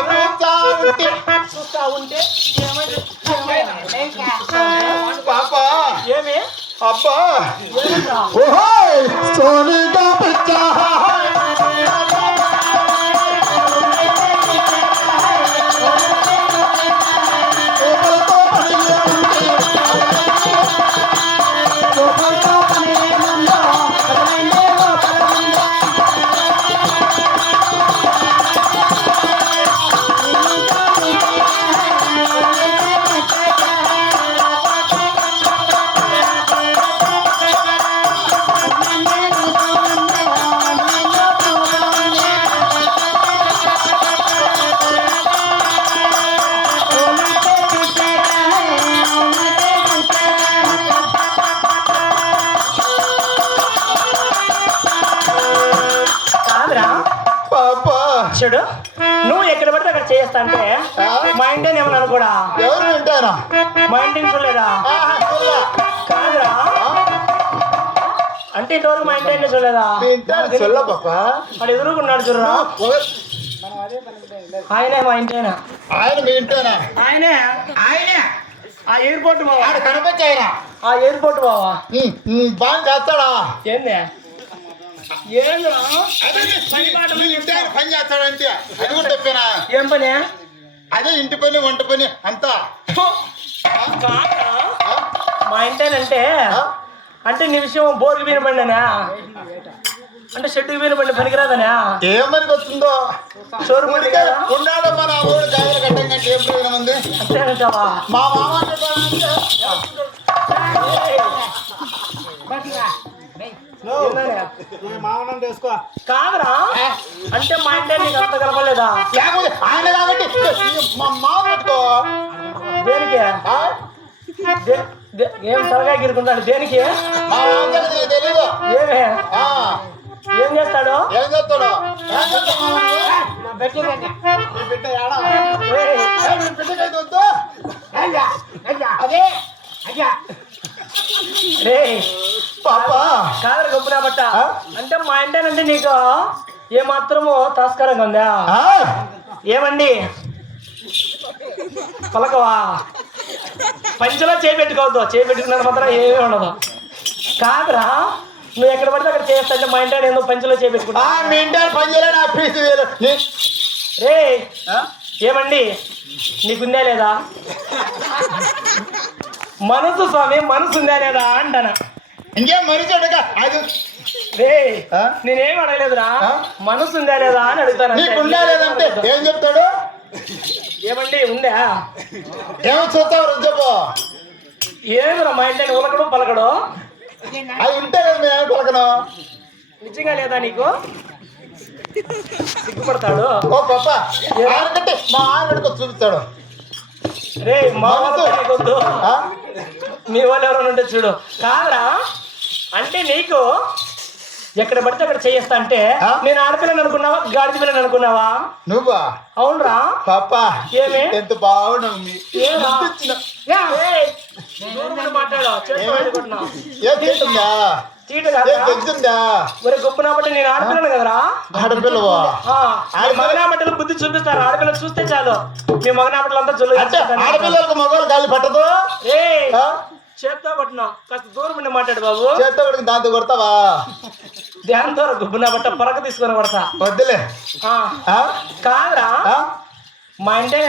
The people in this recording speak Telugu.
చూస్తా ఉంటే చూస్తా ఉంటే ఏమైంది? ఏమైంది? పాప ఏమి అబ్బా ఏమిరా? ఓహో సోనిగా పిచ్చా చూడు. నువ్వు ఎక్కడ పడితే అక్కడ చేస్తా అంటే మా ఇంటిని ఏమన్నా అనుకోడా? ఎవరు వింటారా మా ఇంటిని చూడలేదా. కాదురా. అంటే ఇంతవరకు మా ఇంటిని చూడలేదా? పాప వాడు ఎదురుకున్నాడు చూడరా ఆయనే మా ఇంటేనా? ఆయన మీ ఇంటేనా? ఆయనే ఆయనే. ఆ ఎయిర్పోర్ట్ బావా కనిపించాయన ఆ ఎయిర్పోర్ట్ బావా బాగా చేస్తాడా? ఏంది ఏందిరా అదే మీ ఇంటి ఆయన పని చేస్తాడంటే అది కూడా చెప్పానా ఏం పని? అదే ఇంటి పని వంట పని అంతా? మా ఇంటేనంటే? అంటే నీ విషయం బోర్డు వినపడినా అంటే షెడ్డుకి వినపడి పనికిరాదనా? ఏమని వస్తుందో ఉన్నాడు మన ఊరు జాగ్రత్త కట్టం కంటే ఏం ప్రయోజనం ఉంది? అంతేనంటావా మా మామ చెప్పాడంటే, ఏందనే? కాదురా. అంటే మా ఇంటే నీకు అంత కలపలేదా లేకపోతే ఆయన కాబట్టి. మా మామ పెట్టుకో దేనికి? ఏం తలగా గిరుకుంటాడు? దేనికి? మా మామ ఏమే? ఏం చేస్తాడు? ఏం చెప్తాడు ఏం చెప్తాడు మామ? కాదర గొప్పనా బట్ట ఆ? అంటే మా ఇంటేనంటే నీకు ఏ మాత్రము తస్కరంగా ఉందా? ఏమండి? పలకవా? పంచలో చేపెట్టుకోవద్దు. చేపెట్టుకున్న మాత్రం ఏమీ ఉండదు. కాదురా నువ్వు ఎక్కడ పడితే అక్కడ చేస్తా మా ఇంటి నేను పంచలో ఆ, చేపెట్టుకుంటా మీ ఇంటి నా ఫీజు వేలు నీ- రే? ఏమండి? నీకుందా లేదా? మనసు స్వామి మనసు ఉందా లేదా అంటానా? ఇంకేం మరి చూడక అది? నేనేం అడగలేదురా? మనసు ఉందా లేదా అని అడుగుతాను. నీకు ఉండా లేదంటే ఏం చెప్తాడు? ఏమండి ఉందా? ఏమో చూస్తావు చెప్పు ఏమిరా మా ఇంటి ఉలకడు పలకడు? అది ఉంటే కదా మీ ఆయన పలకను? నిజంగా లేదా నీకు? సిగ్గుపడతాడు? ఓ పాప ఆయనకంటే మా ఆయన చూపిస్తాడు. రే మా వద్దు? మీ వాళ్ళు ఎవరైనా ఉంటే చూడు. కాదా అంటే నీకు ఎక్కడ పడితే అక్కడ చేయిస్తా అంటే? నేను ఆడపిల్లని అనుకున్నావా? గాడి పిల్లని అనుకున్నావా? నువ్వా? అవునరా. పాప ఏమి? ఎంత బాగున్నావు నేను ఆడపిల్లను కదరా? ఆడపిల్లవా? మగనాబట్టలు బుద్ధి చూపిస్తారు? ఆడపిల్లలు చూస్తే చాలు. మీ మగనాబట్టలు అంతా అంటే ఆడపిల్లలకు మగవాళ్ళు గాలి పట్టదు? చేత్తో కొట్టినా కాస్త దూరం ఉండి మాట్లాడు బాబు. చేత్తో కొడుకు దాంతో కొడతావా? ధ్యానం ద్వారా గుబ్బున బట్ట పరక తీసుకొని కొడతా వద్దులే? కాదురా? మా ఇంటి